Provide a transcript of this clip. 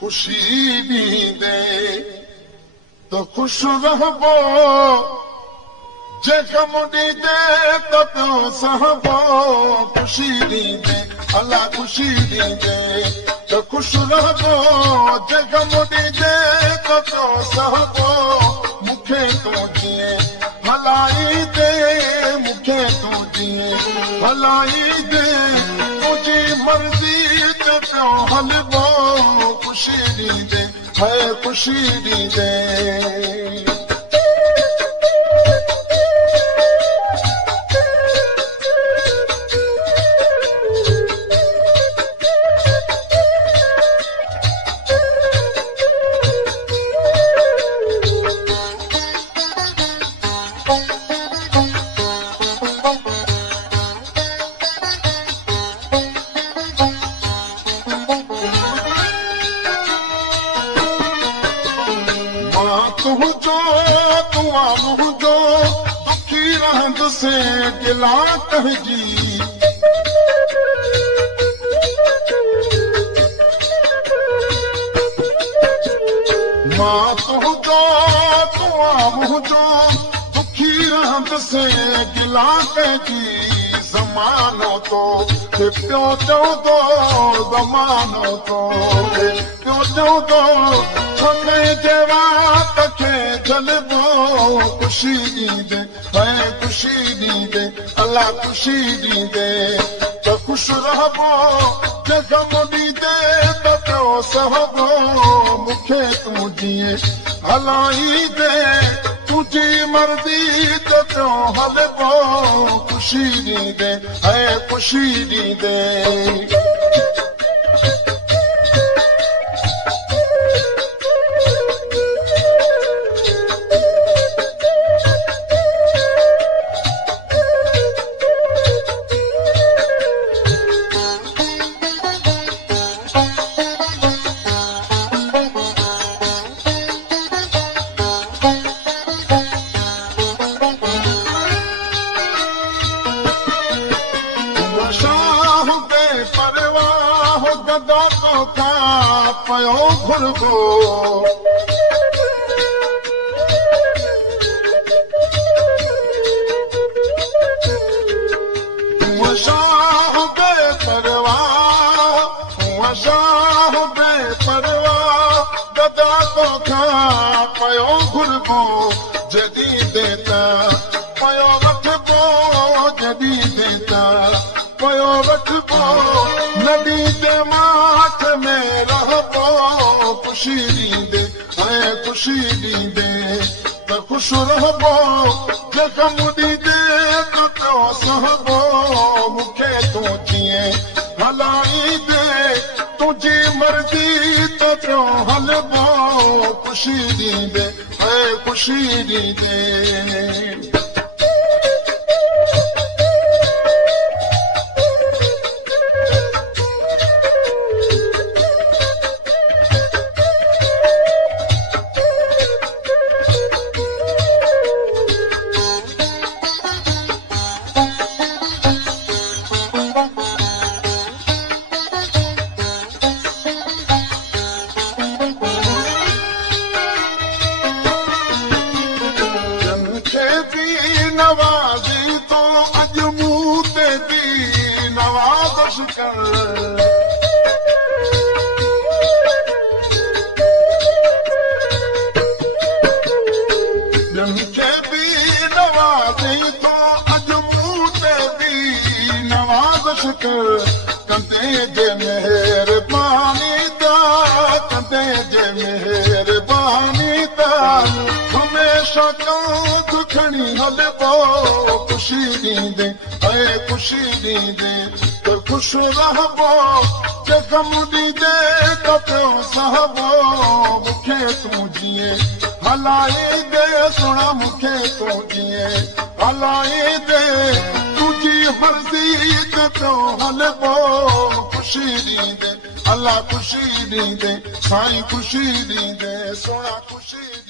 खुशी ॾींदे त ख़ुशि रहबो जे कम ॾींदे त पियो सहबो खुशी ॾींदे अलाह खुशी ॾींदे त ख़ुशि रहबो जे कम ॾींदे त पियो सहबो मूंखे तूं जीअं हलाईंदे मूंखे तूं जीअं हलाईंदे तुंहिंजी मर्ज़ी ते पियो हलबो खुशी ॾींदे है खुशी ॾींदे मुंहिंजो दुखी रहंदुसि गिला कहजी मां तुंहिंजो मुंहिंजो दुखी रहंदुसि गिला कहजी ज़मानो तो पियो चवंदो ज़मानो तो पियो चवंदो छने जे रात खे जलबो खुशी ॾींदे है खुशी ॾींदे अलाह खुशी ॾींदे त ख़ुशि रहबो जे गम ॾींदे त पियो सहबो मूंखे तूं जीअं हलाईंदे तुंहिंजी मर्ज़ी त पियो हलबो खुशी ॾींदे है खुशी ॾींदे गदा तोखा पयो घुरबो शाह बेपरवाह गदा तोखा पयो घुरबो जॾहिं देता पयो वठबो जॾहिं देता पयो वठबो नदी ते माठ में रहबो खुशी ॾींदे है खुशी ॾींदे त ख़ुशि रहबो जे कम ॾींदे त पियो सहबो मूंखे तूं जीअं हलाईंदे तुंहिंजी मर्ज़ी त पियो हलबो खुशी ॾींदे है खुशी ॾींदे नवाज़ी तो अॼु मूं ते बि नवाज़ कर खे बि नवाज़ी तो अॼु मूं ते बि नवाज़ कर कंदे जे महिरबानी ता कंदे जे महिरबानी ता हमेशा कांध खणी हलबो खुशी ॾींदे है खुशी ॾींदे त ख़ुशि रहबो जे गम ॾींदे त पियो सहबो मूंखे तूं जीअं हलाईंदे सुणा मूंखे तूं जीअं हलाईंदे तुंहिंजी मर्ज़ी त पियो हलबो खुशी ॾींदे अलाह खुशी ॾींदे साईं खुशी ॾींदे सुणा खुशी